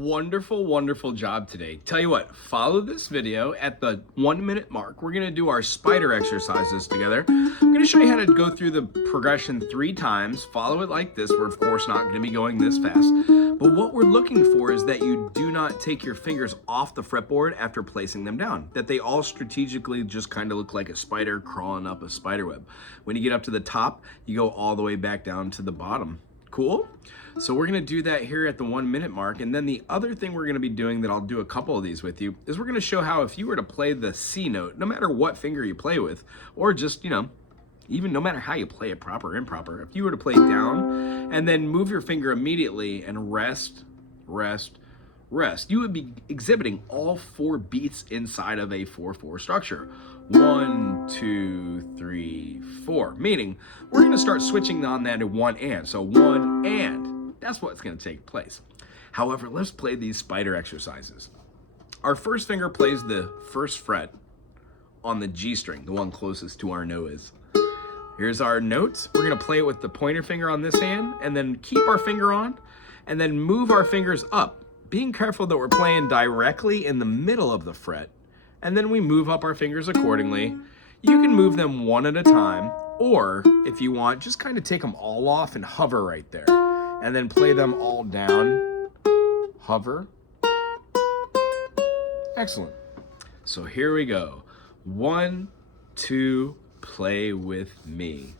wonderful, wonderful job today. Tell you what, follow this video at the 1 minute mark. We're gonna do our spider exercises together. I'm gonna show you how to go through the progression 3 times. Follow it like this. We're of course not gonna be going this fast, but what we're looking for is that you do not take your fingers off the fretboard after placing them down, that they all strategically just kind of look like a spider crawling up a spider web. When you get up to the top, you go all the way back down to the bottom. Cool? So we're gonna do that here at the 1 minute mark. And then the other thing we're gonna be doing, that I'll do a couple of these with you, is we're gonna show how if you were to play the C note, no matter what finger you play with, or just, even no matter how you play it, proper or improper, if you were to play down and then move your finger immediately and rest, you would be exhibiting all 4 beats inside of a 4/4 structure. 1, 2, 3, 4. Meaning, we're gonna start switching on that to 1 and. So 1 and, that's what's gonna take place. However, let's play these spider exercises. Our first finger plays the first fret on the G string, the one closest to our nose. Here's our notes. We're gonna play it with the pointer finger on this hand, and then keep our finger on, and then move our fingers up, being careful that we're playing directly in the middle of the fret, and then we move up our fingers accordingly. You can move them one at a time, or if you want, just kind of take them all off and hover right there, and then play them all down, hover. Excellent. So here we go. 1, 2, play with me.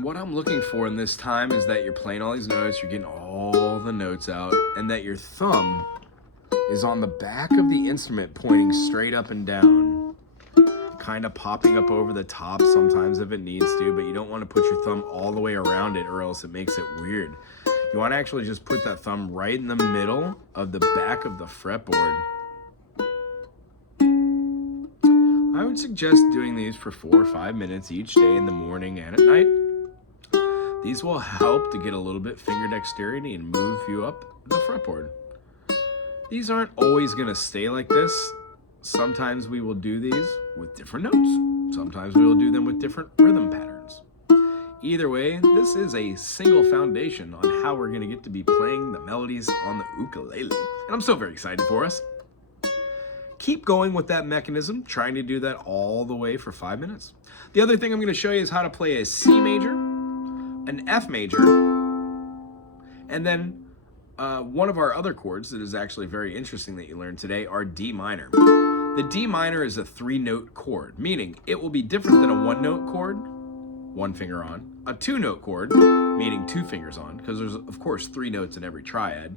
What I'm looking for in this time is that you're playing all these notes, you're getting all the notes out, and that your thumb is on the back of the instrument pointing straight up and down, kind of popping up over the top sometimes if it needs to, but you don't want to put your thumb all the way around it or else it makes it weird. You want to actually just put that thumb right in the middle of the back of the fretboard. I would suggest doing these for 4 or 5 minutes each day, in the morning and at night. These will help to get a little bit finger dexterity and move you up the fretboard. These aren't always gonna stay like this. Sometimes we will do these with different notes. Sometimes we will do them with different rhythm patterns. Either way, this is a single foundation on how we're gonna get to be playing the melodies on the ukulele. And I'm so very excited for us. Keep going with that mechanism, trying to do that all the way for 5 minutes. The other thing I'm gonna show you is how to play a C major, an F major, and then one of our other chords that is actually very interesting that you learned today are D minor. The D minor is a 3-note chord, meaning it will be different than a 1-note chord, 1 finger on, a 2-note chord, meaning 2 fingers on, because there's of course 3 notes in every triad,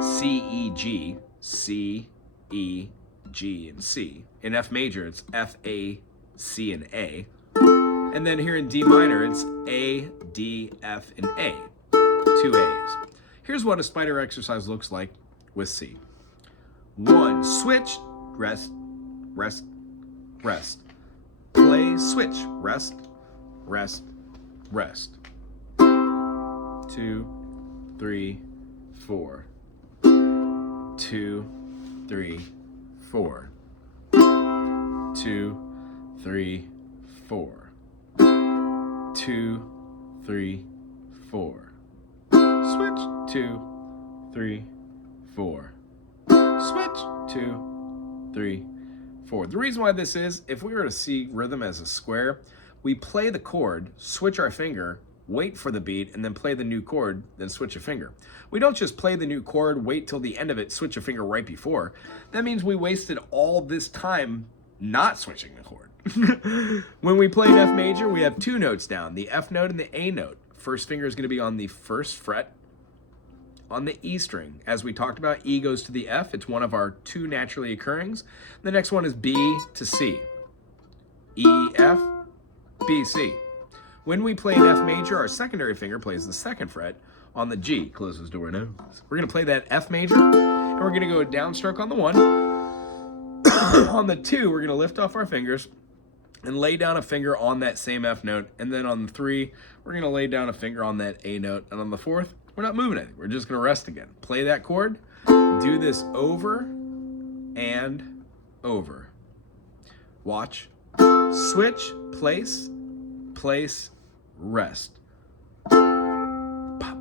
C, E, G, C, E, G, and C. In F major, it's F, A, C, and A. And then here in D minor, it's A, D, F, and A, 2 A's. Here's what a spider exercise looks like with C. 1, switch, rest, rest, rest. Play, switch, rest, rest, rest. 2, 3, 4. 2, 3, 4. 2, 3, 4. 2, 3, 4. Switch, 2, 3, 4. Switch, 2, 3, 4. The reason why this is, if we were to see rhythm as a square, we play the chord, switch our finger, wait for the beat, and then play the new chord, then switch a finger. We don't just play the new chord, wait till the end of it, switch a finger right before. That means we wasted all this time not switching the chord. When we play an F major, we have 2 notes down, the F note and the A note. First finger is going to be on the first fret on the E string. As we talked about, E goes to the F. It's one of our 2 naturally occurrings. The next one is B to C. E, F, B, C. When we play an F major, our secondary finger plays the 2nd fret on the G, closest to our nose. We're going to play that F major, and we're going to go downstroke on the 1. On the 2, we're going to lift off our fingers and lay down a finger on that same F note. And then on the 3, we're gonna lay down a finger on that A note. And on the 4th, we're not moving anything. We're just gonna rest again. Play that chord, do this over and over. Watch. Switch, place, place, rest. Pop, pop,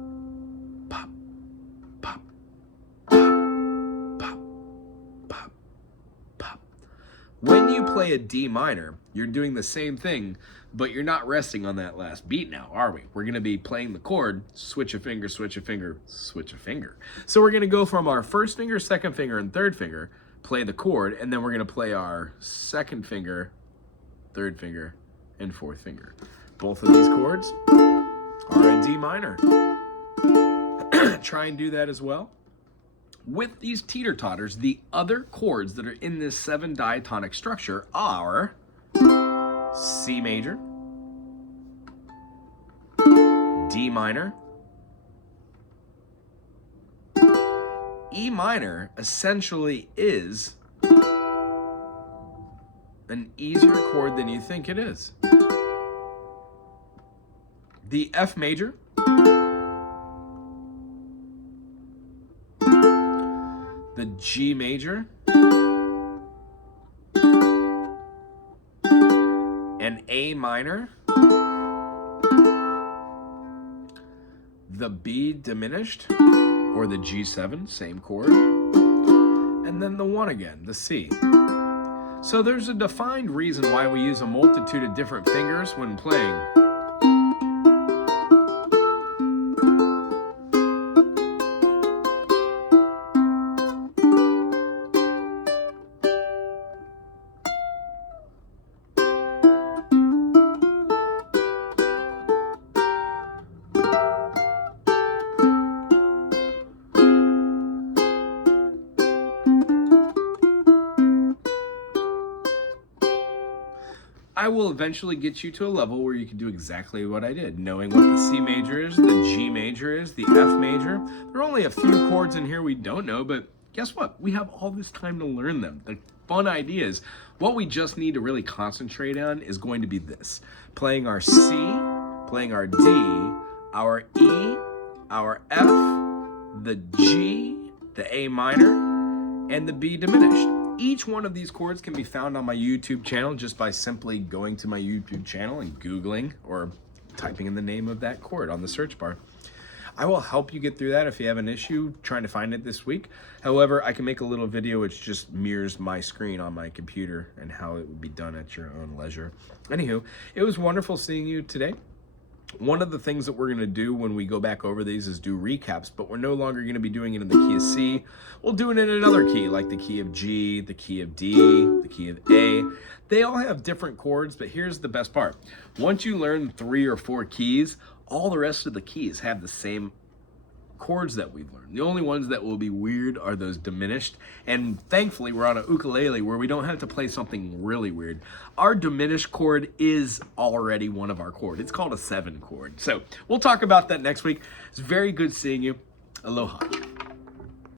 pop, pop, pop, pop, pop. When you play a D minor, you're doing the same thing, but you're not resting on that last beat now, are we? We're gonna be playing the chord, switch a finger, switch a finger, switch a finger. So we're gonna go from our first finger, second finger, and third finger, play the chord, and then we're gonna play our second finger, third finger, and fourth finger. Both of these chords are in D minor. Try and do that as well. With these teeter-totters, the other chords that are in this 7 diatonic structure are C major, D minor, E minor essentially is an easier chord than you think it is. The F major, the G major, an A minor, the B diminished, or the G7, same chord, and then the 1 again, the C. So there's a defined reason why we use a multitude of different fingers when playing. I will eventually get you to a level where you can do exactly what I did, knowing what the C major is, the G major is, the F major. There are only a few chords in here we don't know, but guess what? We have all this time to learn them. The fun idea is, what we just need to really concentrate on is going to be this. Playing our C, playing our D, our E, our F, the G, the A minor, and the B diminished. Each one of these chords can be found on my YouTube channel just by simply going to my YouTube channel and Googling or typing in the name of that chord on the search bar. I will help you get through that if you have an issue trying to find it this week. However, I can make a little video which just mirrors my screen on my computer and how it would be done at your own leisure. Anywho, it was wonderful seeing you today. One of the things that we're going to do when we go back over these is do recaps, but we're no longer going to be doing it in the key of C. We'll do it in another key, like the key of G, the key of D, the key of A. They all have different chords, but here's the best part. Once you learn 3 or 4 keys, all the rest of the keys have the same chords that we've learned. The only ones that will be weird are those diminished, and thankfully we're on a ukulele where we don't have to play something really weird. Our diminished chord is already one of our chords. It's called a 7 chord. So we'll talk about that next week. It's very good seeing you. Aloha.